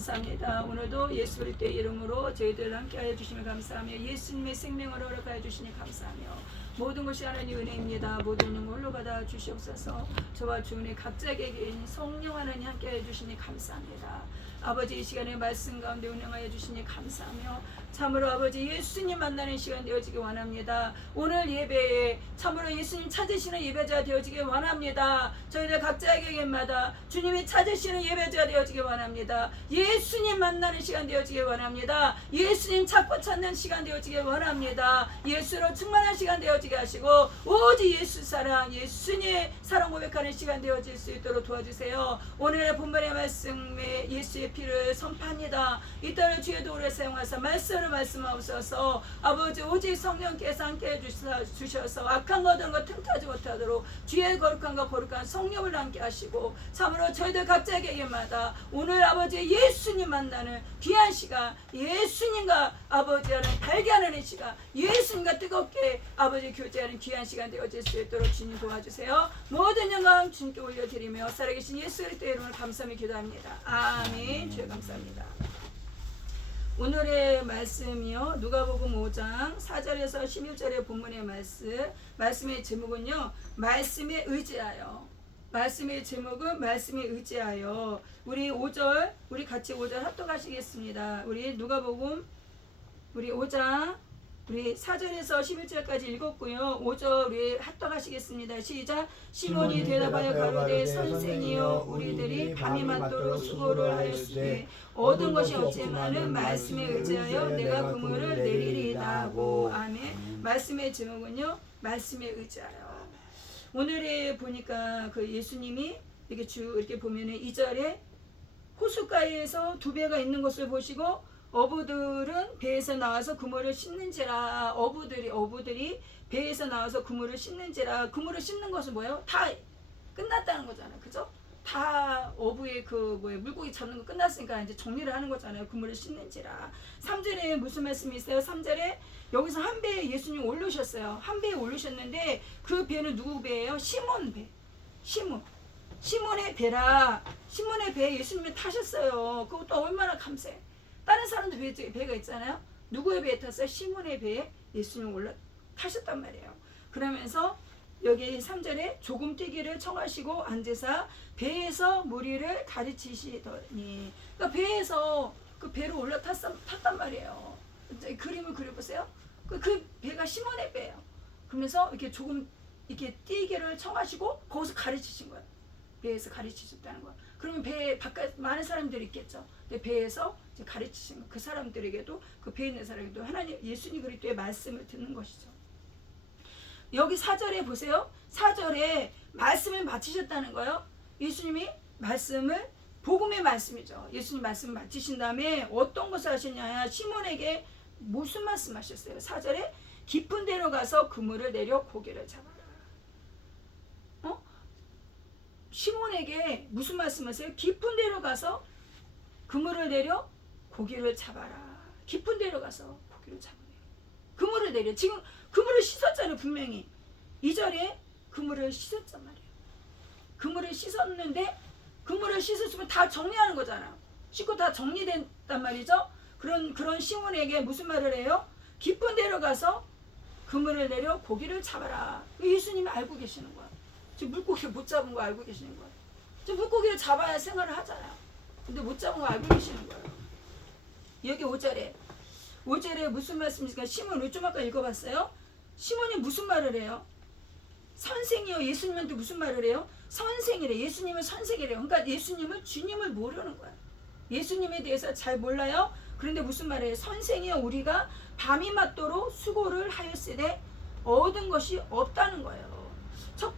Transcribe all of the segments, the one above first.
감사합니다. 오늘도 예수 그리스도의 이름으로 저희들 함께하여 주시면 감사하며 예수님의 생명을 허락하여 주시니 감사하며 모든 것이 하나님 은혜입니다. 모든 영광을 받아 주시옵소서. 저와 주은의 각자에게 성령 하나님 함께하여 주시니 감사합니다. 아버지 이 시간에 말씀 가운데 운행하여 주시니 감사하며 참으로 아버지 예수님 만나는 시간 되어지기 원합니다. 오늘 예배에 참으로 예수님 찾으시는 예배자 되어지기 원합니다. 저희들 각자에게마다 주님이 찾으시는 예배자 되어지기 원합니다. 예수님 만나는 시간 되어지기 원합니다. 예수님 찾고 찾는 시간 되어지기 원합니다. 예수로 충만한 시간 되어지게 하시고 오직 예수 사랑, 예수님의 사랑 고백하는 시간 되어질 수 있도록 도와주세요. 오늘의 본문의 말씀에 예수의 피를 선포합니다. 이 딸을 주의 도를 사용하사 말씀을 말씀하옵소서. 아버지 오직 성령께서 함께해 주셔서 악한 것들은 것 틈타지 못하도록 주의 거룩한 성령을 함께 하시고 참으로 저희들 각자에게마다 오늘 아버지 예수님 만나는 귀한 시간, 예수님과 아버지와는 발견하는 시간, 예수님과 뜨겁게 아버지 교제하는 귀한 시간 되어질 수 있도록 주님 도와주세요. 모든 영광 주님께 올려드리며 살아계신 예수 그리스도의 이름을 감사하며 기도합니다. 아멘. 주여 감사합니다. 오늘의 말씀이요 누가복음 5장 4절에서 11절의 본문의 말씀의 제목은요 말씀에 의지하여. 말씀의 제목은 말씀에 의지하여. 우리 5절 우리 같이 5절 합독하시겠습니다. 우리 누가복음 우리 5장 우리 4절에서 11절까지 읽었고요. 5절 우리 합독하시겠습니다. 시작. 시몬이 대답하여 가로되 선생이여 우리들이 밤이 맞도록 수고를 하였으니 얻은 것이 없지만은 말씀에 의지하여 내가 그물을 내리리이다 하고. 아멘. 말씀의 제목은요 말씀에 의지하여. 오늘에 보니까 그 예수님이 이렇게 보면은 2절에 호숫가에서 두 배가 있는 것을 보시고 어부들은 배에서 나와서 그물을 싣는지라. 어부들이 배에서 나와서 그물을 싣는지라. 그물을 싣는 것은 뭐예요? 다 끝났다는 거잖아요. 그죠? 다 어부의 물고기 잡는 거 끝났으니까 이제 정리를 하는 거잖아요. 그물을 싣는지라. 3절에 무슨 말씀이 있어요? 3절에 여기서 한 배에 예수님 올르셨어요. 한 배에 올르셨는데 그 배는 누구 배예요? 시몬 배. 시몬의 배라. 시몬의 배에 예수님이 타셨어요. 그것도 얼마나 감사해. 다른 사람도 배가 있잖아요. 누구의 배에 탔어요? 시몬의 배에 예수님이 타셨단 말이에요. 그러면서 여기 3절에 조금 뛰기를 청하시고 앉으사 배에서 무리를 가르치시더니. 그러니까 배에서 그 배로 탔단 말이에요. 그림을 그려보세요. 그 배가 시몬의 배예요. 그러면서 이렇게 조금 이렇게 뛰기를 청하시고 거기서 가르치신 거예요. 배에서 가르치셨다는 거예요. 그러면 배 바깥 많은 사람들이 있겠죠. 근데 배에서 이제 가르치신 그 사람들에게도 그 배에 있는 사람에게도 하나님 예수님 그리스도의 말씀을 듣는 것이죠. 여기 4절에 보세요. 4절에 말씀을 마치셨다는 거예요. 예수님이 말씀을 복음의 말씀이죠. 예수님 말씀을 마치신 다음에 어떤 것을 하셨냐. 시몬에게 무슨 말씀 하셨어요? 4절에 깊은 데로 가서 그물을 내려 고기를 잡아라. 시몬에게 무슨 말씀하세요? 깊은 데로 가서 그물을 내려 고기를 잡아라. 깊은 데로 가서 고기를 잡아라. 그물을 내려. 지금 그물을 씻었잖아요. 분명히 2절에 그물을 씻었단 말이에요. 그물을 씻었는데 그물을 씻었으면 다 정리하는 거잖아요. 씻고 다 정리된단 말이죠. 그런 시몬에게 무슨 말을 해요? 깊은 데로 가서 그물을 내려 고기를 잡아라. 예수님이 알고 계시는 거야. 지금 물고기를 못 잡은 거 알고 계시는 거예요. 지금 물고기를 잡아야 생활을 하잖아요. 근데 못 잡은 거 알고 계시는 거예요. 여기 5절에 무슨 말씀이니까 시몬을 좀 아까 읽어봤어요. 시몬이 무슨 말을 해요? 선생이요. 예수님한테 무슨 말을 해요? 선생이래. 예수님은 선생이래요. 그러니까 예수님은 주님을 모르는 거예요. 예수님에 대해서 잘 몰라요. 그런데 무슨 말이에요? 선생이요. 우리가 밤이 맞도록 수고를 하였으되 얻은 것이 없다는 거예요. 첫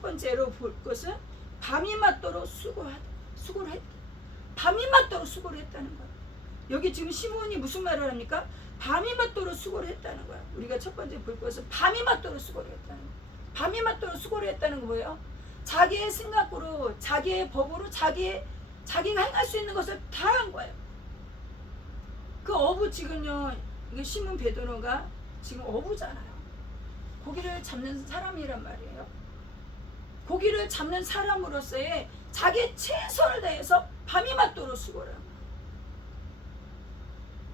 번째로 볼 것은 밤이 맞도록 수고를 했다. 밤이 맞도록 수고를 했다는 거야. 여기 지금 시몬이 무슨 말을 합니까? 밤이 맞도록 수고를 했다는 거야. 우리가 첫 번째 볼 것은 밤이 맞도록 수고를 했다는 거야. 밤이 맞도록 수고를 했다는 거 뭐예요? 자기의 생각으로, 자기의 법으로, 자기가 행할 수 있는 것을 다 한 거예요. 그 어부 지금요, 이게 시몬 베드로가 지금 어부잖아요. 고기를 잡는 사람이란 말이에요. 고기를 잡는 사람으로서의 자기의 최선을 다해서 밤이 수고라.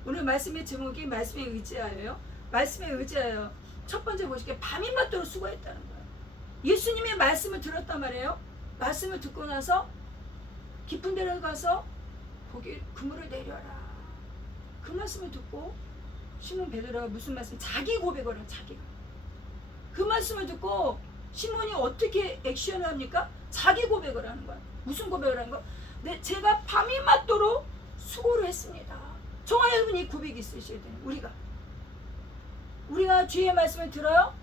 오늘 말씀의 제목이 말씀에 의지하여요. 말씀에 의지하여. 첫 번째 보실게요. 밤이 맞도록 수고했다는 거예요. 예수님의 말씀을 들었단 말이에요. 말씀을 듣고 나서 깊은 데로 가서 거기 그물을 내려라. 그 말씀을 듣고 시몬 베드로가 무슨 말씀? 자기 고백을 해요. 자기가. 그 말씀을 듣고 시몬이 어떻게 액션을 합니까? 자기 고백을 하는 거야. 무슨 고백을 하는 거야? 네, 제가 밤이 맞도록 수고를 했습니다. 저와 여러분 이 고백이 있으셔야 돼요. 우리가 주의 말씀을 들어요?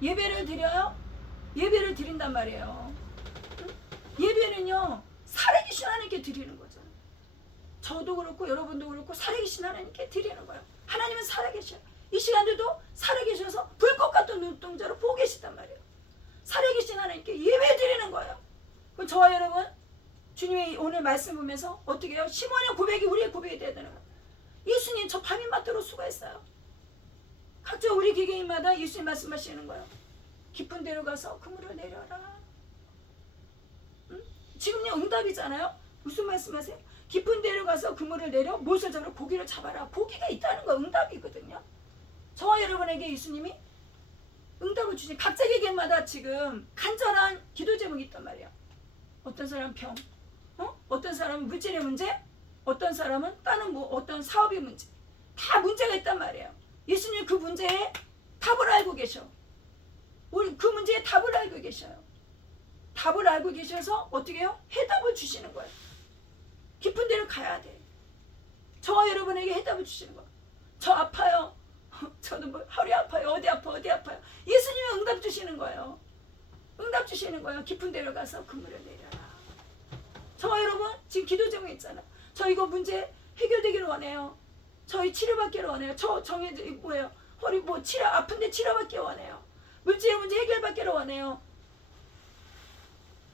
예배를 드려요? 예배를 드린단 말이에요. 예배는요, 살아계신 하나님께 드리는 거죠. 저도 그렇고 여러분도 그렇고 살아계신 하나님께 드리는 거예요. 하나님은 살아계셔요. 이 시간에도 살아계셔서 불꽃 같은 눈동자로 보고 계시단 말이에요. 살아계신 하나님께 예배 드리는 거예요. 그럼 저와 여러분 주님의 오늘 말씀 보면서 어떻게 해요? 시몬의 고백이 우리의 고백이 되야 되는 거예요. 예수님 저 밤이 맞도록 수고했어요. 각자 우리 개개인마다 예수님 말씀하시는 거예요. 깊은 데로 가서 그물을 내려라. 지금요 응답이잖아요. 무슨 말씀하세요? 깊은 데로 가서 그물을 내려 무엇을 잡으라? 고기를 잡아라. 고기가 있다는 거 응답이거든요. 저와 여러분에게 예수님이 응답을 주신 각자 개개인마다 지금 간절한 기도 제목이 있단 말이에요. 어떤 사람은 병, 어떤 사람은 물질의 문제, 어떤 사람은 다른 어떤 사업의 문제, 다 문제가 있단 말이에요. 예수님 그 문제에 답을 알고 계셔. 우리 그 문제에 답을 알고 계셔요. 답을 알고 계셔서 어떻게 해요? 해답을 주시는 거예요. 깊은 데를 가야 돼. 저와 여러분에게 해답을 주시는 거예요. 저 아파요. 저는 뭐 허리 아파요. 어디 아파요. 예수님이 응답 주시는 거예요. 응답 주시는 거예요. 깊은 데로 가서 그물을 내려라. 저와 여러분 지금 기도 제목 있잖아요. 저 이거 문제 해결되기를 원해요. 저희 치료받기를 원해요. 저 정해져 뭐예요? 허리 뭐 아픈데 치료받기 원해요. 물질의 문제 해결받기를 원해요.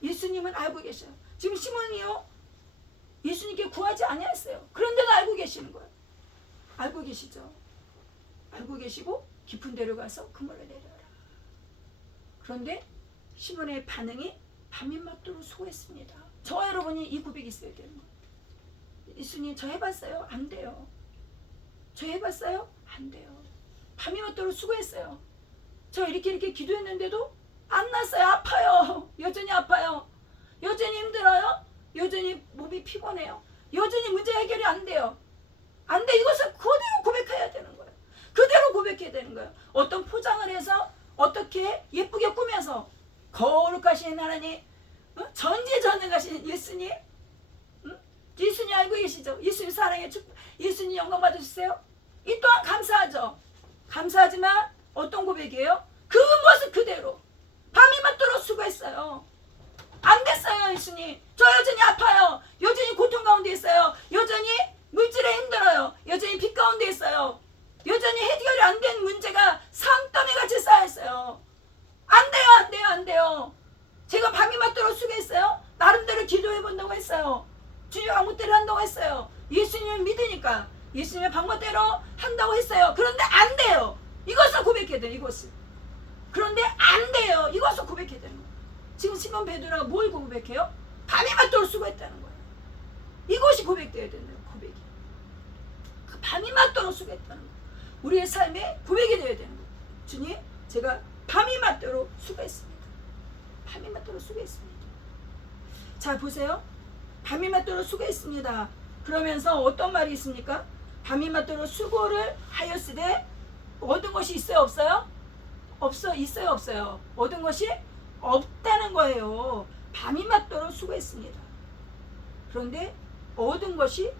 예수님은 알고 계셔요. 지금 시몬이요 예수님께 구하지 아니했어요. 그런데도 알고 계시는 거예요. 알고 계시죠? 알고 계시고 깊은 데로 가서 그물을 내려라. 그런데 시몬의 반응이 밤이 맞도록 수고했습니다. 저와 여러분이 이 고백이 있어야 되는 거예요. 예수님 저 해봤어요? 안 돼요. 저 해봤어요? 안 돼요. 밤이 맞도록 수고했어요. 저 이렇게 기도했는데도 안 났어요. 아파요. 여전히 아파요. 여전히 힘들어요. 여전히 몸이 피곤해요. 여전히 문제 해결이 안 돼요. 안 돼. 이것을 그대로 고백해야 되는 거예요. 그대로 고백해야 되는 거예요. 어떤 포장을 해서 어떻게 예쁘게 꾸며서 거룩하신 하나님, 전지전능하신 예수님, 예수님 알고 계시죠? 예수님 사랑해 축복, 예수님 영광 받으세요. 이 또한 감사하죠. 감사하지만 어떤 고백이에요? 그 모습 그대로 밤이 맞도록 수고했어요. 안 됐어요. 예수님 저 여전히 아파요. 여전히 고통 가운데 있어요. 여전히 물질에 힘들어요. 여전히 빚 가운데 있어요. 여전히 해결이 안 된 문제가 산더미 같이 쌓여있어요. 안 돼요. 제가 밤이 맞도록 수고했어요. 나름대로 기도해 본다고 했어요. 주님의 방법대로 한다고 했어요. 예수님을 믿으니까 예수님의 방법대로 한다고 했어요. 그런데 안 돼요. 이것을 고백해야 돼요. 이것을. 그런데 안 돼요. 이것을 고백해야 되는 거예요. 지금 시몬 베드로가 뭘 고백해요? 밤이 맞도록 수고했다는 거예요. 이것이 고백되어야 된다는 고백이. 그 밤이 맞도록 수고했다는 거예요. 우리의 삶에 고백이 되어야 되는 거예요. 주님, 제가 밤이 맞도록 수고했습니다. 밤이 맞도록 수고했습니다. 자, 보세요. 밤이 맞도록 수고했습니다. 그러면서 어떤 말이 있습니까? 밤이 맞도록 수고를 하였으되 얻은 것이 있어요, 없어요? 있어요, 없어요? 얻은 것이 없다는 거예요. 밤이 맞도록 수고했습니다. 그런데 얻은 것이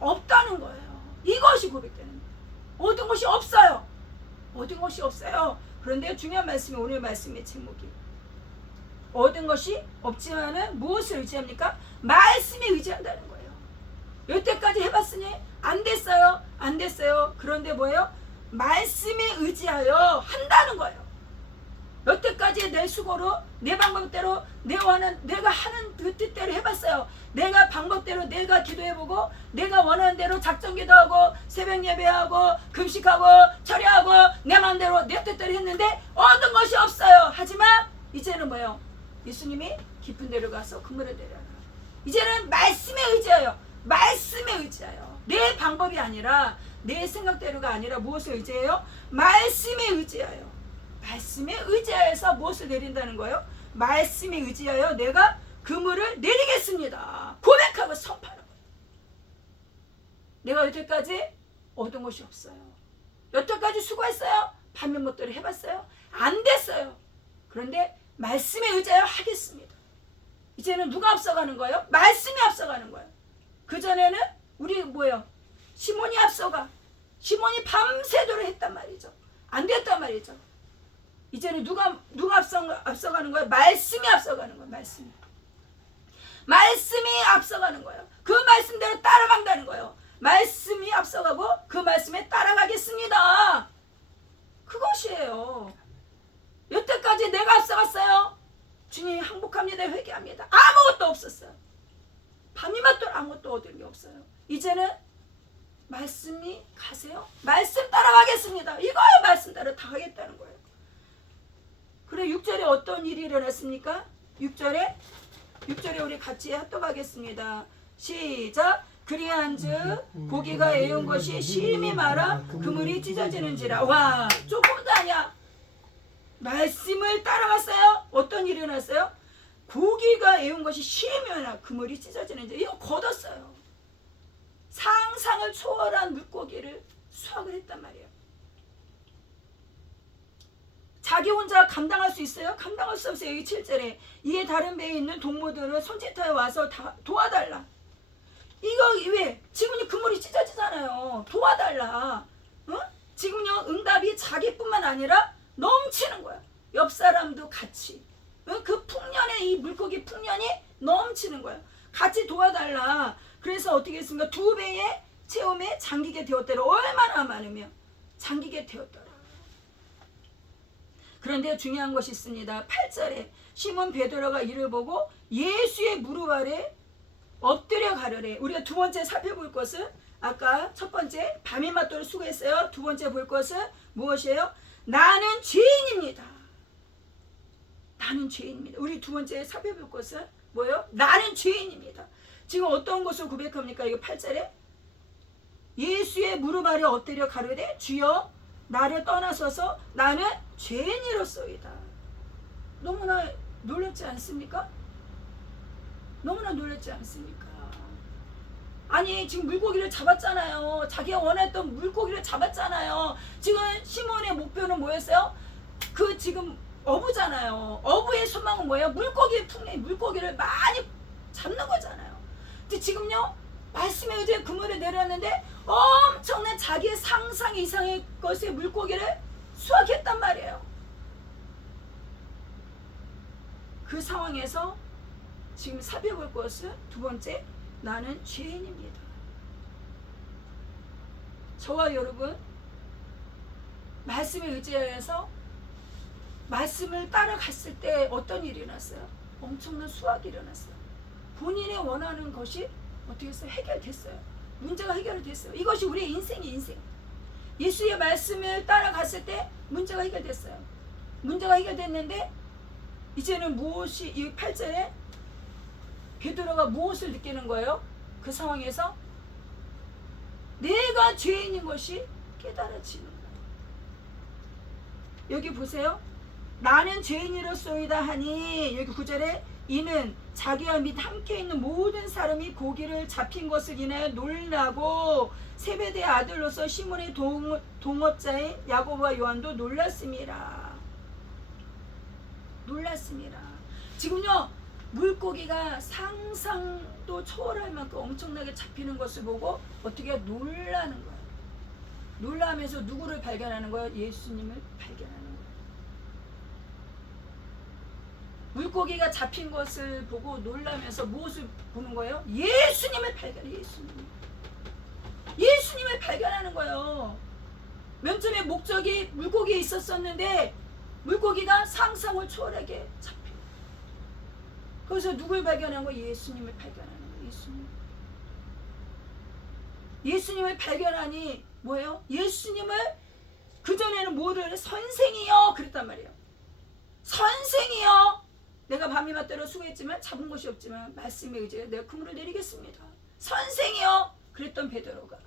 없다는 거예요. 이것이 고백되는 거예요. 얻은 것이 없어요. 얻은 것이 없어요. 그런데 중요한 말씀이 오늘 말씀의 제목이 얻은 것이 없지만은 무엇을 의지합니까? 말씀에 의지한다는 거예요. 여태까지 해봤으니 안 됐어요. 그런데 뭐예요? 말씀에 의지하여 한다는 거예요. 여태까지 내 수고로 내 방법대로 내가 하는 그 뜻대로 해봤어요. 내가 방법대로 내가 기도해보고 내가 원하는 대로 작전 기도하고 새벽 예배하고 금식하고 철야하고 내 마음대로 내 뜻대로 했는데 얻은 것이 없어요. 하지만 이제는 뭐예요? 예수님이 깊은 데로 가서 그물을 내려라. 이제는 말씀에 의지하여 말씀 의지하여. 내 방법이 아니라 내 생각대로가 아니라 무엇을 의지해요? 말씀에 의지하여. 말씀에 의지하여서 무엇을 내린다는 거예요? 말씀에 의지하여 내가 그물을 내리겠습니다. 고백하고 선포하는 거예요. 내가 여태까지 얻은 것이 없어요. 여태까지 수고했어요. 반면 못대로 해봤어요. 안 됐어요. 그런데 말씀에 의지하여 하겠습니다. 이제는 누가 앞서가는 거예요? 말씀이 앞서가는 거예요. 그전에는 우리 뭐예요? 시몬이 앞서가. 시몬이 밤새도록 했단 말이죠. 안 됐단 말이죠. 이제는 누가 앞서가는 거예요? 말씀이 앞서가는 거예요. 말씀이 앞서가는 거예요. 그 말씀대로 따라간다는 거예요. 말씀이 앞서가고 그 말씀에 따라가겠습니다. 그것이에요. 여태까지 내가 앞서갔어요. 주님 항복합니다. 회개합니다. 아무것도 없었어요. 밤이 맞도록 아무것도 얻은 게 없어요. 이제는 말씀이 가세요. 말씀 따라가겠습니다. 이거예요. 말씀 따라 다 하겠다는 거예요. 그래 6절에 어떤 일이 일어났습니까? 6절에 우리 같이 합독하겠습니다. 시작. 그리한즉 고기가 애운 것이 심히 말아 그물이 찢어지는지라. 와, 조금도 아니야. 말씀을 따라갔어요. 어떤 일이 일어났어요? 고기가 애운 것이 심히 말아 그물이 찢어지는지. 이거 걷었어요. 상상을 초월한 물고기를 수확을 했단 말이에요. 자기 혼자 감당할 수 있어요? 감당할 수 없어요. 여기 7절에 이에 다른 배에 있는 동무들은 손짓하여 와서 다 도와달라. 이거 왜? 지금은 그물이 찢어지잖아요. 도와달라. 어? 지금요 응답이 자기뿐만 아니라 넘치는 거야. 옆 사람도 같이. 어? 그 풍년에 이 물고기 풍년이 넘치는 거야. 같이 도와달라. 그래서 어떻게 했습니까? 2배의 체험에 잠기게 되었더라. 얼마나 많으며 잠기게 되었더라. 그런데 중요한 것이 있습니다. 8절에 시몬 베드로가 이를 보고 예수의 무릎 아래 엎드려 가려래. 우리가 두 번째 살펴볼 것은 아까 첫 번째 밤이 맞도록 수고했어요. 두 번째 볼 것은 무엇이에요? 나는 죄인입니다. 나는 죄인입니다. 우리 두 번째 살펴볼 것은 뭐예요? 나는 죄인입니다. 지금 어떤 것을 고백합니까? 이거 8절에 예수의 무릎 아래 엎드려 가려되 주여 나를 떠나서서 나는 죄인이로소이다. 너무나 놀랍지 않습니까? 너무나 놀랍지 않습니까? 아니 지금 물고기를 잡았잖아요. 자기가 원했던 물고기를 잡았잖아요. 지금 시몬의 목표는 뭐였어요? 그 지금 어부잖아요. 어부의 소망은 뭐예요? 물고기의 풍년, 물고기를 많이 잡는 거잖아요. 근데 지금요 말씀에 의지해 그물을 내렸는데 엄청난 자기의 상상 이상의 것의 물고기를 수확했단 말이에요. 그 상황에서 지금 살펴볼 것은 두 번째, 나는 죄인입니다. 저와 여러분 말씀에 의지하여서 말씀을 따라갔을 때 어떤 일이 일어났어요? 엄청난 수확이 일어났어요. 본인이 원하는 것이 어떻게 했어요? 해결됐어요. 문제가 해결됐어요. 이것이 우리의 인생. 예수의 말씀을 따라갔을 때 문제가 해결됐어요. 문제가 해결됐는데 이제는 무엇이 이 8절에 베드로가 무엇을 느끼는 거예요? 그 상황에서 내가 죄인인 것이 깨달아지는 거예요. 여기 보세요. 나는 죄인이로소이다 하니 여기 9절에 이는 자기와 및 함께 있는 모든 사람이 고기를 잡힌 것을 인하여 놀라고 세베대의 아들로서 시몬의 동업자인 야고보와 요한도 놀랐습니다. 지금요 물고기가 상상도 초월할 만큼 엄청나게 잡히는 것을 보고 어떻게 놀라는 거예요. 놀라면서 누구를 발견하는 거예요? 예수님을 발견하는 거예요. 물고기가 잡힌 것을 보고 놀라면서 무엇을 보는 거예요? 예수님을 발견해. 예수님을 발견하는 거예요. 맨 처음에 목적이 물고기에 있었었는데 물고기가 상상을 초월하게 잡혀. 거기서 누굴 발견한 거예요? 예수님을 발견하는 거예요. 예수님을 발견하니 뭐예요? 예수님을 그전에는 뭐를 선생이요 그랬단 말이에요. 선생이요. 내가 밤이 맞도록 수고했지만 잡은 것이 없지만 말씀에 의지해 내가 그물을 내리겠습니다. 선생이요. 그랬던 베드로가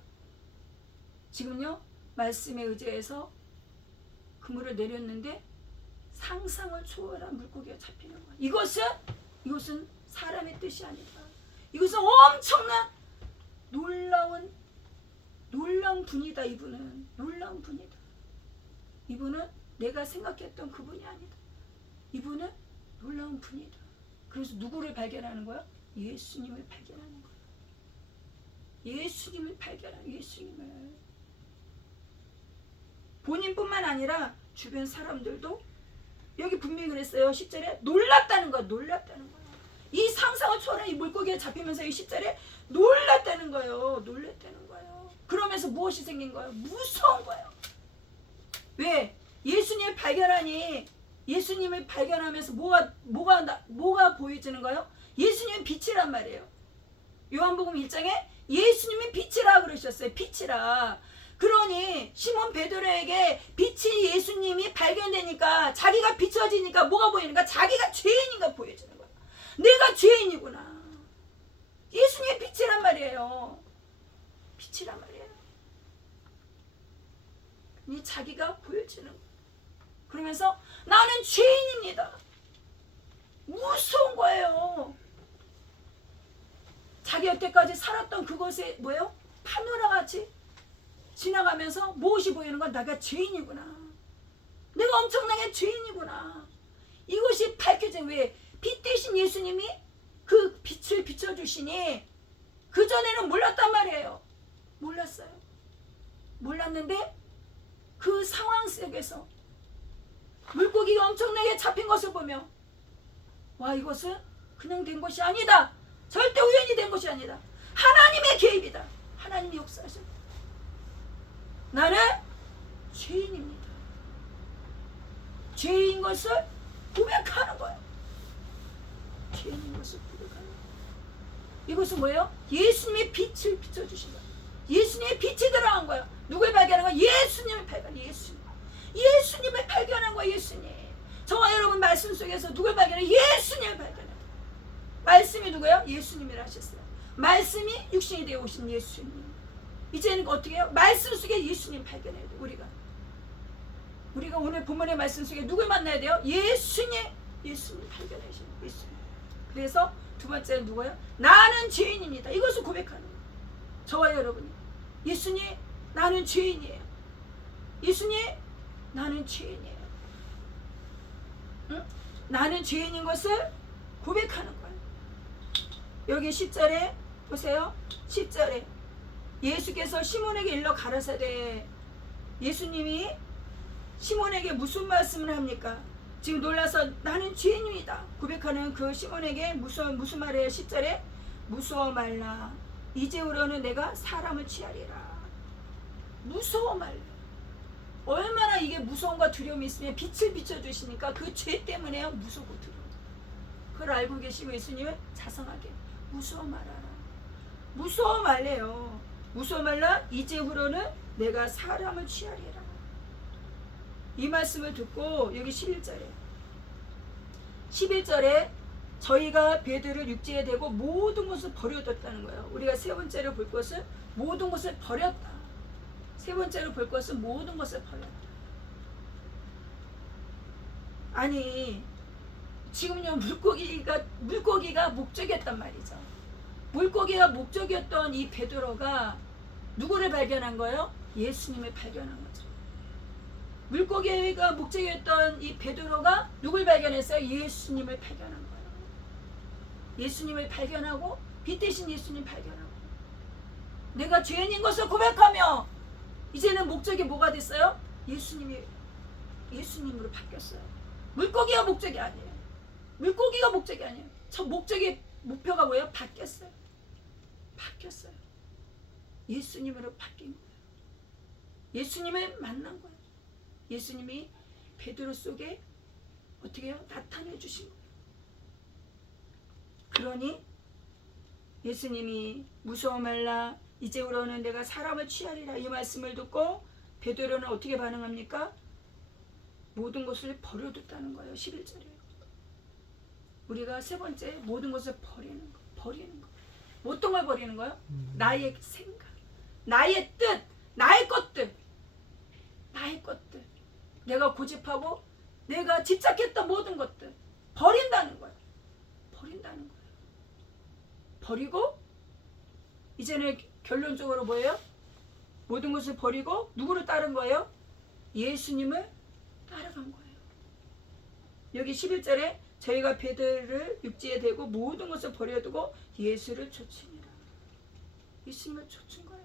지금요 말씀에 의지해서 그물을 내렸는데 상상을 초월한 물고기가 잡히는 거야. 이것은 사람의 뜻이 아니다. 이것은 엄청난 놀라운 분이다. 이분은 놀라운 분이다. 이분은 내가 생각했던 그분이 아니다. 이분은 놀라운 분이다. 그래서 누구를 발견하는 거야? 예수님을 발견하는 거야. 예수님을 발견하는 예수님을. 본인뿐만 아니라 주변 사람들도 여기 분명히 그랬어요. 10절에 놀랐다는 거야. 놀랐다는 거야. 이 상상을 초월한 이 물고기가 잡히면서 이 10절에 놀랐다는 거예요. 놀랐다는 거예요. 그러면서 무엇이 생긴 거예요? 무서운 거예요. 왜? 예수님을 발견하니 예수님을 발견하면서 뭐가 보여지는 거예요? 예수님은 빛이란 말이에요. 요한복음 1장에 예수님이 빛이라 그러셨어요. 빛이라. 그러니 시몬 베드로에게 빛이 예수님이 발견되니까 자기가 비춰지니까 뭐가 보이는가? 자기가 죄인인가 보여지는 거야. 내가 죄인이구나. 예수님의 빛이란 말이에요. 빛이란 말이에요. 이 자기가 보여지는 거야. 그러면서 나는 죄인입니다. 무서운 거예요. 자기 여태까지 살았던 그곳에 뭐예요? 파노라같이 지나가면서 무엇이 보이는 건 내가 죄인이구나. 내가 엄청나게 죄인이구나. 이것이 밝혀진 왜? 빛 대신 예수님이 그 빛을 비춰주시니 그전에는 몰랐단 말이에요. 몰랐어요. 몰랐는데 그 상황 속에서 물고기가 엄청나게 잡힌 것을 보며 와 이것은 그냥 된 것이 아니다. 절대 우연히 된 것이 아니다. 하나님의 개입이다. 하나님이 역사하셨다. 나는 죄인입니다. 죄인 것을 고백하는 거예요. 죄인인 것을 고백하는 거예요. 이것은 뭐예요? 예수님의 빛을 비춰주신 거예요. 예수님의 빛이 들어간 거예요. 누굴 발견한 거예요? 예수님을 발견한 거예요. 예수님을 발견한 거예요. 예수님. 저와 여러분 말씀 속에서 누굴 발견해요? 예수님을 발견해요. 말씀이 누구예요? 예수님이라 하셨어요. 말씀이 육신이 되어 오신 예수님. 이제는 어떻게 해요? 말씀 속에 예수님 발견해야 돼요. 우리가 오늘 본문의 말씀 속에 누굴 만나야 돼요? 예수님 발견해야 돼요. 예수님. 그래서 두 번째는 누구예요? 나는 죄인입니다. 이것을 고백하는 거예요. 저와 여러분이 예수님 나는 죄인이에요. 예수님 나는 죄인이에요. 응? 나는 죄인인 것을 고백하는 거예요. 여기 10절에 보세요. 10절에 예수께서 시몬에게 일러 가라사대 예수님이 시몬에게 무슨 말씀을 합니까? 지금 놀라서 나는 죄인입니다. 고백하는 그 시몬에게 무슨 말이에요? 10절에 무서워 말라. 이제부로는 내가 사람을 취하리라. 무서워 말라. 얼마나 이게 무서움과 두려움이 있으면 빛을 비춰주시니까 그 죄 때문에 무섭고 두려워. 그걸 알고 계시고 예수님은 자성하게 무서워 말아라. 무서워 말래요. 무서워 말라. 이제부로는 내가 사람을 취하리라. 이 말씀을 듣고 여기 11절에 저희가 베드로를 육지에 대고 모든 것을 버려뒀다는 거예요. 우리가 세 번째로 볼 것은 모든 것을 버렸다. 세 번째로 볼 것은 모든 것을 버렸다. 아니 지금요 물고기가 목적이었단 말이죠. 물고기가 목적이었던 이 베드로가 누구를 발견한 거예요? 예수님을 발견한 거죠. 물고기가 목적이었던 이 베드로가 누굴 발견했어요? 예수님을 발견한 거예요. 예수님을 발견하고 빛 대신 예수님 발견하고 내가 죄인인 것을 고백하며 이제는 목적이 뭐가 됐어요? 예수님으로 바뀌었어요. 물고기가 목적이 아니에요. 물고기가 목적이 아니에요. 저 목적의 목표가 뭐예요? 바뀌었어요. 예수님으로 바뀐 거예요. 예수님을 만난 거예요. 예수님이 베드로 속에 어떻게 해요? 나타내 주신 거예요. 그러니 예수님이 무서워 말라. 이제부로는 내가 사람을 취하리라. 이 말씀을 듣고 베드로는 어떻게 반응합니까? 모든 것을 버려뒀다는 거예요. 11절에. 우리가 세 번째 모든 것을 버리는 거. 어떤 걸 버리는 거예요? 나의 생각. 나의 뜻, 나의 것들, 내가 고집하고 내가 집착했던 모든 것들 버린다는 거예요. 버리고 이제는 결론적으로 뭐예요? 모든 것을 버리고 누구를 따른 거예요? 예수님을 따라간 거예요. 여기 11절에 저희가 배들을 육지에 대고 모든 것을 버려두고 예수를 좇으니라. 예수님을 좇은 거예요.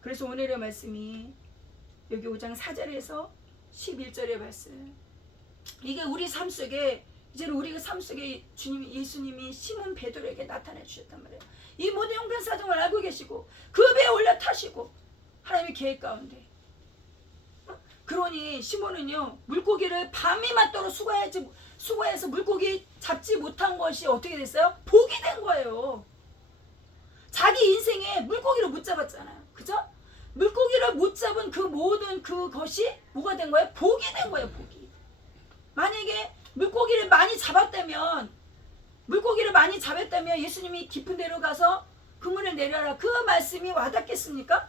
그래서 오늘의 말씀이 여기 5장 4절에서 11절의 말씀, 이게 우리 삶 속에 이제는 우리가 삶 속에 주님 예수님이 시몬 베드로에게 나타내 주셨단 말이에요. 이 모든 형편사정을 알고 계시고 그 배에 올라타시고 하나님의 계획 가운데, 그러니 시몬은요 물고기를 밤이 맞도록 수고해서 물고기 잡지 못한 것이 어떻게 됐어요? 복이 된 거예요. 자기 인생에 물고기를 못 잡았잖아요. 그죠? 물고기를 못 잡은 그 모든 그것이 뭐가 된 거예요? 복이 된 거예요. 복이. 만약에 물고기를 많이 잡았다면 예수님이 깊은 데로 가서 그물을 내려라, 그 말씀이 와닿겠습니까?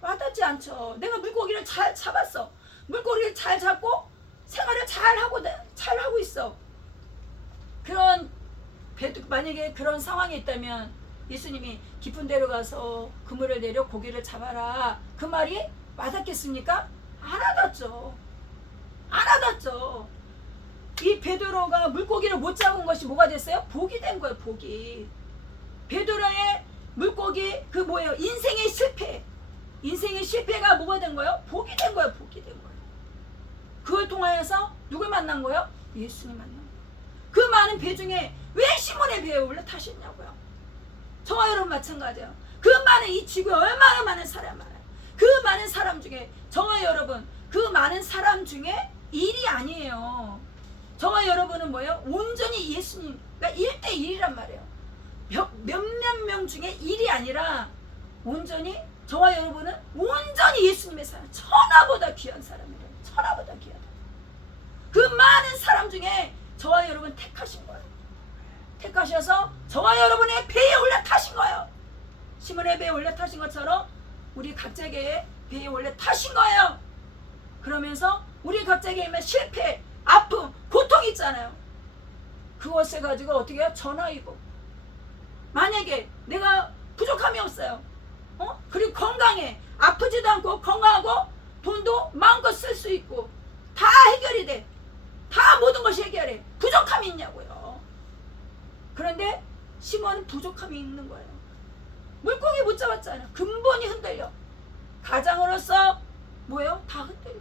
와닿지 않죠. 내가 물고기를 잘 잡았어. 물고기를 잘 잡고 생활을 잘 하고 있어. 만약에 그런 상황이 있다면 예수님이 깊은 데로 가서 그물을 내려 고기를 잡아라, 그 말이 와닿겠습니까? 안 와닿죠. 이 베드로가 물고기를 못 잡은 것이 뭐가 됐어요? 복이 된 거예요. 복이. 베드로의 물고기 그 뭐예요? 인생의 실패가 뭐가 된 거예요? 복이 된 거예요. 그걸 통하여서 누굴 만난 거예요? 예수님 만난 거예요. 그 많은 배 중에 왜 시몬의 배에 올라타셨냐고요. 저와 여러분 마찬가지예요. 그 많은 이 지구에 얼마나 많은 사람 많아요. 그 많은 사람 중에 저와 여러분, 그 많은 사람 중에 일이 아니에요. 저와 여러분은 뭐예요? 온전히 예수님, 그러니까 1대1이란 말이에요. 몇몇 명 중에 일이 아니라 온전히 저와 여러분은 온전히 예수님의 사람, 천하보다 귀한 사람이에요. 천하보다 귀하다. 그 많은 사람 중에 저와 여러분 택하신 거예요. 택하셔서 저와 여러분의 배에 올라타신 거예요. 시몬의 배에 올라타신 것처럼 우리 각자의 배에 올라타신 거예요. 그러면서 우리 각자에게 실패, 아픔, 고통이 있잖아요. 그것을 가지고 어떻게 해요? 전화위복. 만약에 내가 부족함이 없어요. 그리고 건강해. 아프지도 않고 건강하고 돈도 마음껏 쓸 수 있고 다 해결이 돼. 다 모든 것이 해결해. 부족함이 있냐고요. 그런데 시몬은 부족함이 있는 거예요. 물고기 못 잡았잖아요. 근본이 흔들려. 가장으로서 뭐예요? 다 흔들려.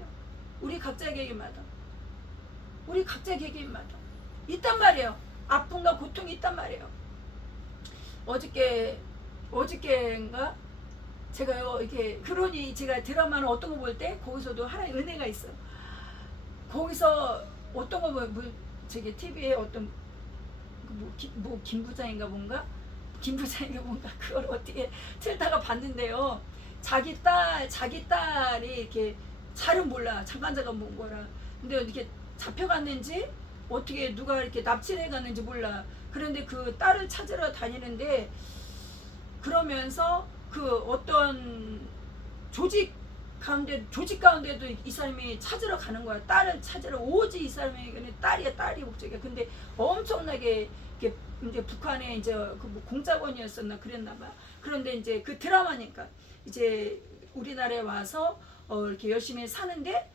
우리 각자에게마다 있단 말이에요. 아픔과 고통이 있단 말이에요. 어저께인가 제가요 이렇게, 그러니 제가 드라마는 어떤 거 볼 때 거기서도 하나의 은혜가 있어요. 거기서 어떤 거 저기 TV에 어떤 김부장인가 뭔가 그걸 어떻게 틀다가 봤는데요. 자기 딸이 이렇게 잘은 몰라. 잠깐 본 거라. 근데 이렇게 잡혀갔는지 어떻게 누가 이렇게 납치해 갔는지 몰라. 그런데 그 딸을 찾으러 다니는데, 그러면서 그 어떤 조직 가운데도 이 사람이 찾으러 가는 거야. 딸을 찾으러. 오직 이 사람에게는 딸이 목적이야. 근데 엄청나게 이렇게 이제 북한에 이제 그 뭐 공작원이었었나 그랬나 봐. 그런데 이제 그 드라마니까 이제 우리나라에 와서 이렇게 열심히 사는데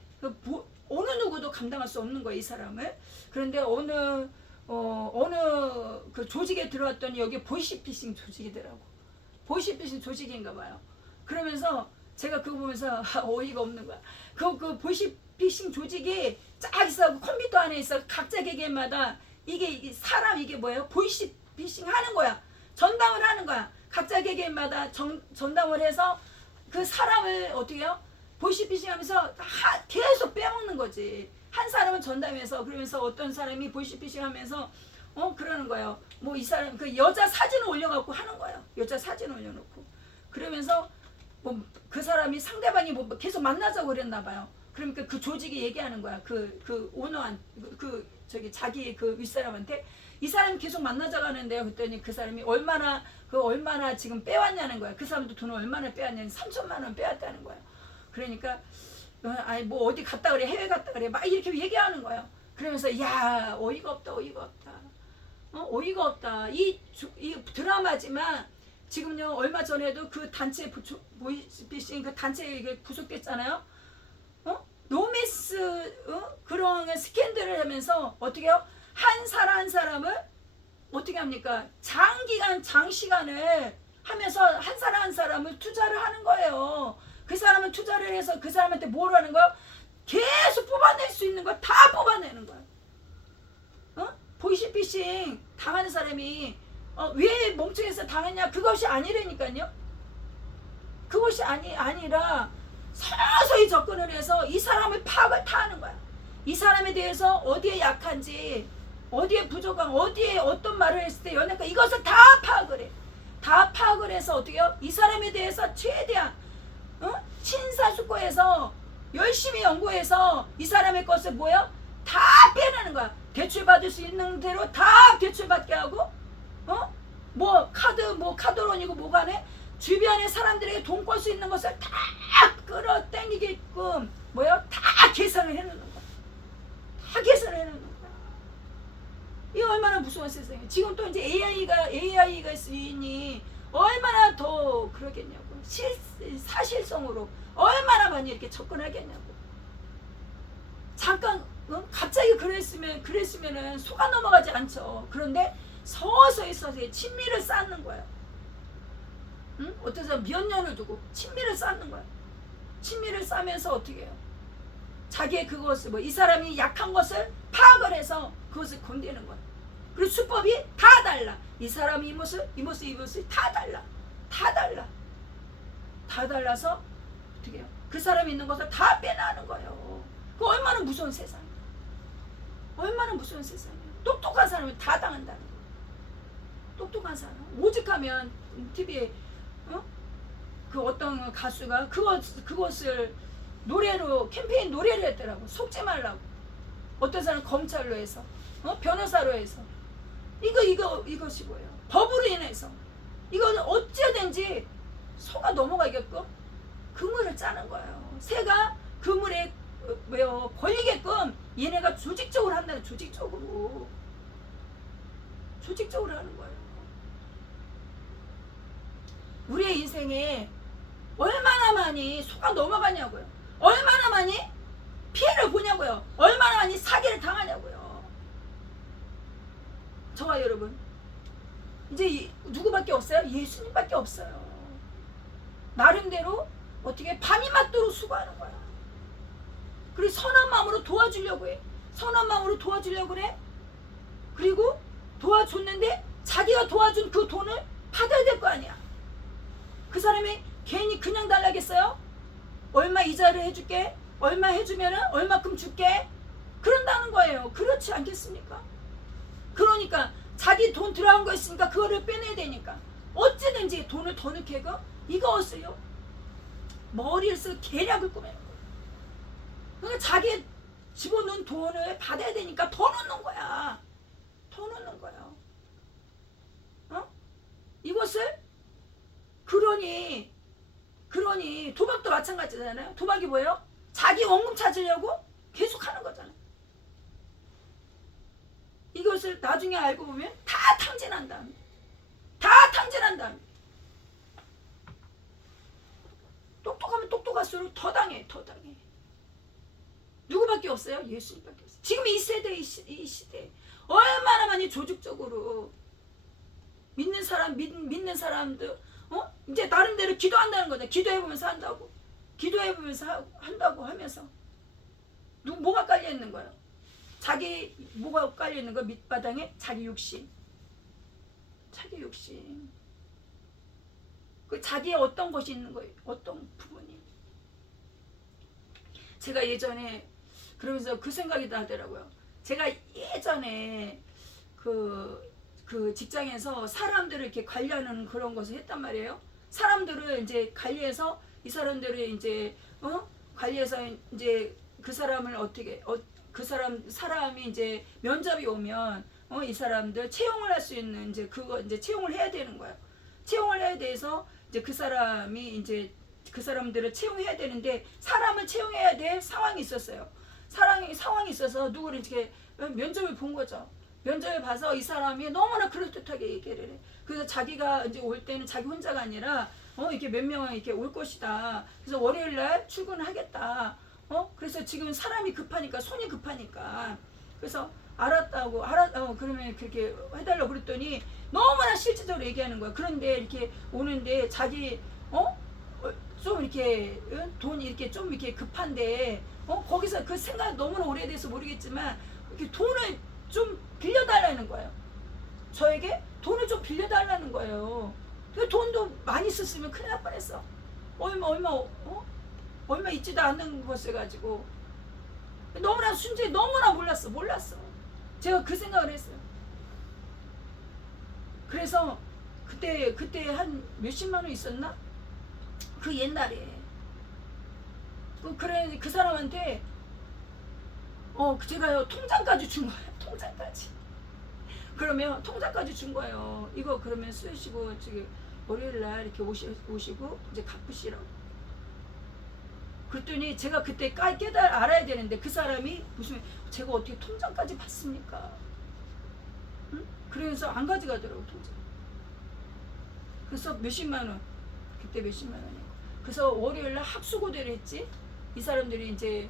어느 누구도 감당할 수 없는 거야, 이 사람을. 그런데 어느 그 조직에 들어왔더니 여기 보이시피싱 조직이더라고. 보이시피싱 조직인가 봐요. 그러면서 제가 그거 보면서 어이가 없는 거야. 그 보이시피싱 조직이 쫙 있어. 컴퓨터 안에 있어. 각자 개개인마다 이게 사람, 이게 뭐예요? 보이시피싱 하는 거야. 전담을 하는 거야. 각자 개개인마다 전담을 해서 그 사람을 어떻게 해요? 보이시피싱 하면서 계속 빼먹는 거지. 한 사람은 전담해서, 그러면서 어떤 사람이 보이시피싱 하면서 그러는 거예요. 뭐 이 사람 그 여자 사진을 올려갖고 하는 거예요. 여자 사진 올려놓고. 그러면서 뭐 그 사람이 상대방이 뭐 계속 만나자고 그랬나 봐요. 그러니까 그 조직이 얘기하는 거야. 그 오너한 저기 자기 그 윗사람한테, 이 사람이 계속 만나자 가는데요. 그랬더니 그 사람이 얼마나 지금 빼왔냐는 거야. 그 사람도 돈을 얼마나 빼왔냐니 3천만 원 빼왔다는 거야. 그러니까 아니 뭐 어디 갔다 그래, 해외 갔다 그래, 막 이렇게 얘기하는 거예요. 그러면서 야 어이가 없다, 어이가 없다, 어이가 없다. 이 드라마지만 지금요 얼마 전에도 그 단체 보이스피싱 그 단체에 이게 구속됐잖아요. 노미스 그런 스캔들을 하면서 어떻게 해요? 한 사람을 어떻게 합니까? 장시간을 하면서 한 사람을 투자를 하는 거예요. 그 사람은 투자를 해서 그 사람한테 뭘 하는 거야? 계속 뽑아낼 수 있는 거 다 뽑아내는 거야. 보이스피싱 당하는 사람이 왜 멍청해서 당했냐? 그것이 아니라니까요. 그것이 아니라 서서히 접근을 해서 이 사람을 파악을 다 하는 거야. 이 사람에 대해서 어디에 약한지, 어디에 부족한, 어디에 어떤 말을 했을 때 연약한, 이것을 다 파악을 해. 다 파악을 해서 어떻게 해요? 이 사람에 대해서 최대한 친사숙고해서 열심히 연구해서 이 사람의 것을 뭐야? 다 빼내는 거야. 대출받을 수 있는 대로 다 대출받게 하고 뭐 카드론이고 뭐간에 주변의 사람들에게 돈 벌 수 있는 것을 다 끌어당기게끔 다 계산을 해놓는 거야. 다 계산을 해놓는 거야. 이 얼마나 무서운 세상이야. 지금 또 이제 AI가 있으니 얼마나 더 그러겠냐고. 사실성으로 얼마나 많이 이렇게 접근하겠냐고. 잠깐 갑자기 그랬으면은 속아 넘어가지 않죠. 그런데 서서히 친밀을 쌓는 거야. 어떤 사람 몇 년을 두고 친밀을 쌓는 거야. 친밀을 쌓으면서 어떻게 해요? 자기의 그것을 이 사람이 약한 것을 파악을 해서 그것을 건드리는 거야. 그리고 수법이 다 달라. 이 사람이 이 모습 다 달라. 다 달라서 어떻게 해요? 그 사람이 있는 것을 다 빼나는 거예요. 그 얼마나 무서운 세상이야. 얼마나 무서운 세상이야. 똑똑한 사람은 다 당한다는 거야. 똑똑한 사람. 오죽하면 TV에 그 어떤 가수가 그것을 노래로 캠페인 노래를 했더라고. 속지 말라고. 어떤 사람 검찰로 해서 변호사로 해서 이것이 뭐예요? 법으로 인해서 이거는 어찌든지 속아 넘어가게끔 그물을 짜는 거예요. 새가 그물에 걸리게끔 얘네가 조직적으로 한다는 조직적으로 하는 거예요. 우리의 인생에 얼마나 많이 속아 넘어가냐고요. 얼마나 많이 피해를 보냐고요. 얼마나 많이 사기를 당하냐고요. 저와 여러분 이제 누구밖에 없어요? 예수님밖에 없어요. 나름대로 어떻게 밤이 맞도록 수고하는 거야. 그리고 선한 마음으로 도와주려고 해. 선한 마음으로 도와주려고 그래. 그리고 도와줬는데 자기가 도와준 그 돈을 받아야 될 거 아니야. 그 사람이 괜히 그냥 달라겠어요? 얼마 이자를 해줄게. 얼마 해주면은 얼마큼 줄게. 그런다는 거예요. 그렇지 않겠습니까? 그러니까 자기 돈 들어간 거 있으니까 그거를 빼내야 되니까 어찌든지 돈을 더 넣게 하고 이것을요 머리를 쓰고 계략을 꾸미는 거예요. 그러니까 자기 집어넣은 돈을 받아야 되니까 더 넣는 거야. 더 넣는 거예요. 이것을 그러니 도박도 마찬가지잖아요. 도박이 뭐예요? 자기 원금 찾으려고 계속 하는 거잖아요. 이것을 나중에 알고 보면 다 탕진한다. 똑똑하면 똑똑할수록 더 당해. 누구밖에 없어요? 예수님밖에 없어요. 지금 이 시대 얼마나 많이 조직적으로 믿는 사람들 이제 나름대로 기도한다는 거죠. 기도해보면서 한다고 하면서 뭐가 깔려 있는 거예요? 자기 뭐가 깔려 있는 거? 밑바닥에 자기 욕심. 그 자기의 어떤 것이 있는 거예요? 어떤 부분이? 제가 예전에 그러면서 그 생각이 나더라고요. 제가 예전에 그 직장에서 사람들을 이렇게 관리하는 그런 것을 했단 말이에요. 사람들을 이제 관리해서 이 사람들을 이제 관리해서 이제 그 사람을 어떻게 사람이 이제 면접이 오면 이 사람들 채용을 할 수 있는 이제 그거 이제 채용을 해야 되는 거예요. 채용을 해야 돼서 이제 그 사람이 이제 그 사람들을 채용해야 되는데 사람을 채용해야 될 상황이 있었어요. 상황이 있어서 누구를 이렇게 면접을 본 거죠. 면접을 봐서 이 사람이 너무나 그럴듯하게 얘기를 해. 그래서 자기가 이제 올 때는 자기 혼자가 아니라 이렇게 몇 명은 이렇게 올 것이다. 그래서 월요일 날 출근하겠다. 그래서 지금 사람이 급하니까 손이 급하니까 그래서 알았다고 그러면 그렇게 해달라고 그랬더니 너무나 실질적으로 얘기하는 거야. 그런데 이렇게 오는데 자기 좀 이렇게 돈 이렇게 좀 이렇게 급한데 거기서 그 생각 너무나 오래돼서 모르겠지만 이렇게 돈을 좀 빌려달라는 거예요. 저에게 돈을 좀 빌려달라는 거예요. 그 돈도 많이 썼으면 큰일 날 뻔했어. 얼마 있지도 않는 것을 가지고 너무나 순진히 너무나 몰랐어. 제가 그 생각을 했어요. 그래서 그때 한 몇십만 원 있었나? 그 옛날에 그래 그 사람한테 제가요 통장까지 준 거예요. 통장까지. 그러면 통장까지 준 거예요. 이거 그러면 쓰시고 지금 월요일 날 이렇게 오시고 이제 갚으시라고. 그랬더니 제가 그때 알아야 되는데 그 사람이 무슨 제가 어떻게 통장까지 받습니까? 응? 그래서 안 가져가더라고 통장. 그래서 몇십만 원. 그때 몇십만 원이고. 그래서 월요일 날 합수고대를 했지. 이 사람들이 이제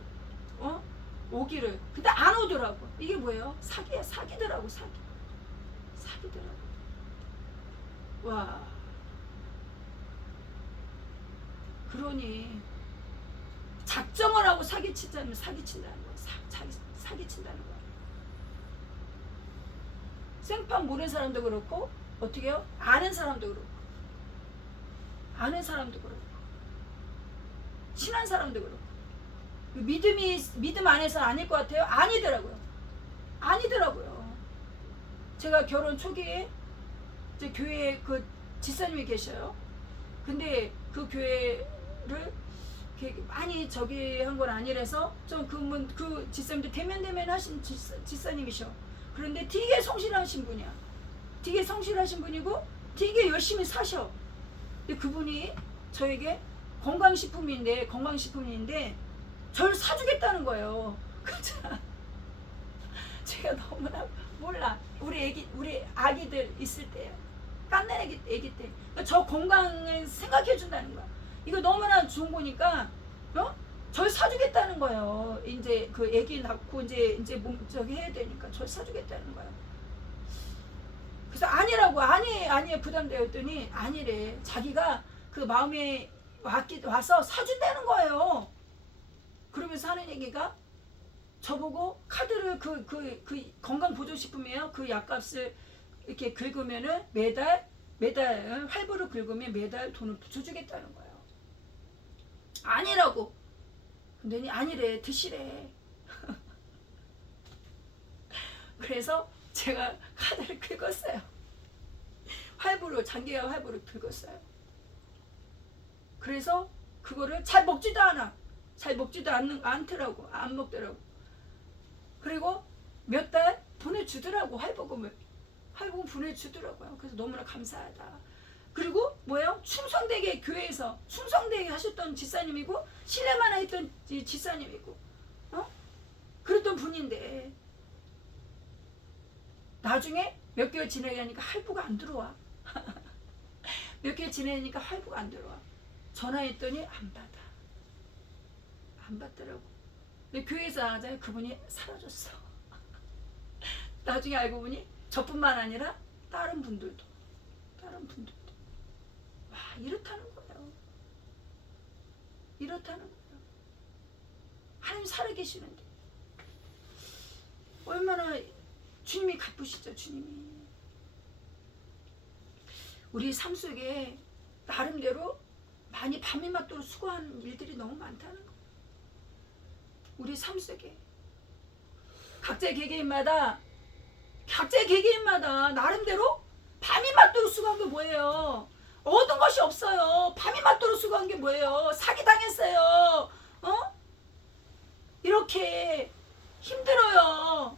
오기를. 근데 안 오더라고. 이게 뭐예요? 사기야. 사기더라고. 사기더라고. 와. 그러니 작정을 하고 사기친다는 거야. 사기친다는 거야. 생판 모르는 사람도 그렇고 어떻게 해요? 아는 사람도 그렇고 친한 사람도 그렇고 믿음 안에서 아닐 것 같아요? 아니더라고요. 제가 결혼 초기에 이제 교회에 그 집사님이 계셔요. 근데 그 교회를 많이 저기 한 건 아니라서 좀 그 집사님도 대면 하신 집사님이셔. 그런데 되게 성실하신 분이야. 되게 성실하신 분이고 되게 열심히 사셔. 근데 그분이 저에게 건강식품인데 절 사주겠다는 거예요. 제가 너무나 몰라. 우리 아기들 있을 때 깐난 애기 때 저 건강을 생각해 준다는 거야. 이거 너무나 좋은 거니까 절 사주겠다는 거예요. 이제 그 애기 낳고 이제 저기 해야 되니까 절 사주겠다는 거예요. 그래서 아니 부담되었더니 아니래. 자기가 그 마음에 와서 사준다는 거예요. 그러면서 하는 얘기가 저보고 카드를 그 건강보조식품이에요. 그 약값을 이렇게 긁으면은 매달 할부로 긁으면 매달 돈을 붙여주겠다는 거예요. 아니라고. 근데 아니래. 드시래. 그래서 제가 카드를 긁었어요. 장기화 할부로 긁었어요. 그래서 그거를 잘 먹지도 않더라고. 안 먹더라고. 그리고 몇 달 보내주더라고. 할부금을 보내주더라고요. 그래서 너무나 감사하다. 그리고 뭐예요? 충성되게 교회에서 충성되게 하셨던 집사님이고 신뢰만 했던 집사님이고 그랬던 분인데 나중에 몇 개월 지나가니까 할부가 안 들어와. 몇 개월 지나니까 할부가 안 들어와. 전화했더니 안 받더라고. 근데 교회에서 하자니 그분이 사라졌어. 나중에 알고 보니 저뿐만 아니라 다른 분들도 와, 이렇다는 거예요. 하나님 살아계시는데 얼마나 주님이 갚으시죠. 주님이 우리 삶 속에 나름대로 많이 밤이 맞도록 수고하는 일들이 너무 많다는 거예요. 우리 삶 속에 각자의 개개인마다 나름대로 밤이 맞도록 수고한 게 뭐예요? 얻은 것이 없어요. 밤이 맞도록 수고한 게 뭐예요? 사기당했어요. 이렇게 힘들어요.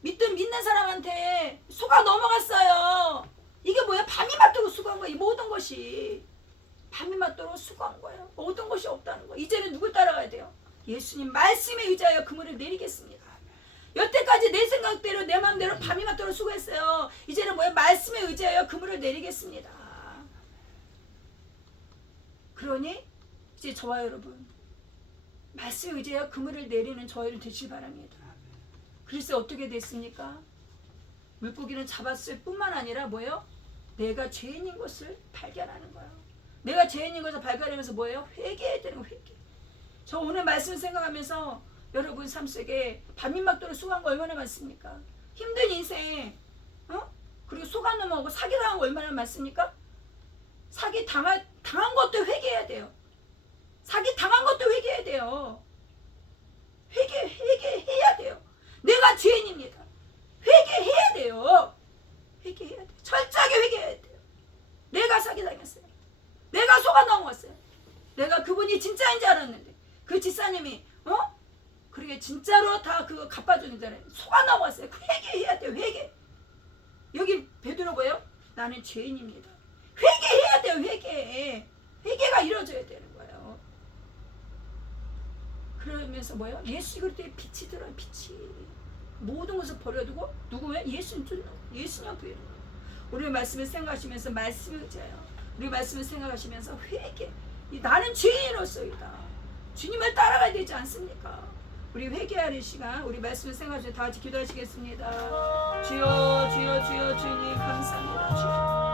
믿는 사람한테 맞도록 수고한 거예요. 모든 것이 없다는 거예요. 이제는 누굴 따라가야 돼요? 예수님 말씀에 의지하여 그물을 내리겠습니다. 여태까지 내 생각대로 내 마음대로 밤이 맞도록 수고했어요. 이제는 뭐예요? 말씀에 의지하여 그물을 내리겠습니다. 그러니 이제 저와 여러분 말씀에 의지하여 그물을 내리는 저희는 되시기 바랍니다. 그래서 어떻게 됐습니까? 물고기는 잡았을 뿐만 아니라 뭐예요? 내가 죄인인 것을 발견하는 거예요. 내가 죄인인 것을 발견하면서 뭐예요? 회개해야 되는 거예요. 회개. 저 오늘 말씀을 생각하면서 여러분 삶 속에 반민막도로 수고한 거 얼마나 많습니까? 힘든 인생, 그리고 속아 넘어가고 사기당한 거 얼마나 많습니까? 사기 당한 것도 회개해야 돼요. 사기 당한 것도 회개해야 돼요. 회개해야 돼요. 내가 죄인입니다. 회개해야 돼요. 회개해야 돼요. 철저하게 회개해야 돼요. 내가 사기당했어요. 내가 속아 넘어갔어요. 내가 그분이 진짜인 줄 알았는데 그 집사님이 그러게 진짜로 다 그거 갚아주는 줄 알았는데 속아 넘어갔어요. 회개해야 돼요. 회개. 여기 베드로가요. 나는 죄인입니다. 회개해야 돼요. 회개가 이루어져야 되는 거예요. 그러면서 뭐예요? 예수 그리스도의 빛이 들어요. 빛이. 모든 것을 버려두고 누구예요? 예수님 부여는 거예요. 우리 말씀을 생각하시면서 말씀을 의지해요. 우리 말씀을 생각하시면서 회개. 나는 죄인으로서이다. 주님을 따라가야 되지 않습니까? 우리 회개하는 시간, 우리 말씀을 생각하시면서 다 같이 기도하시겠습니다. 주여 주님 감사합니다. 주여.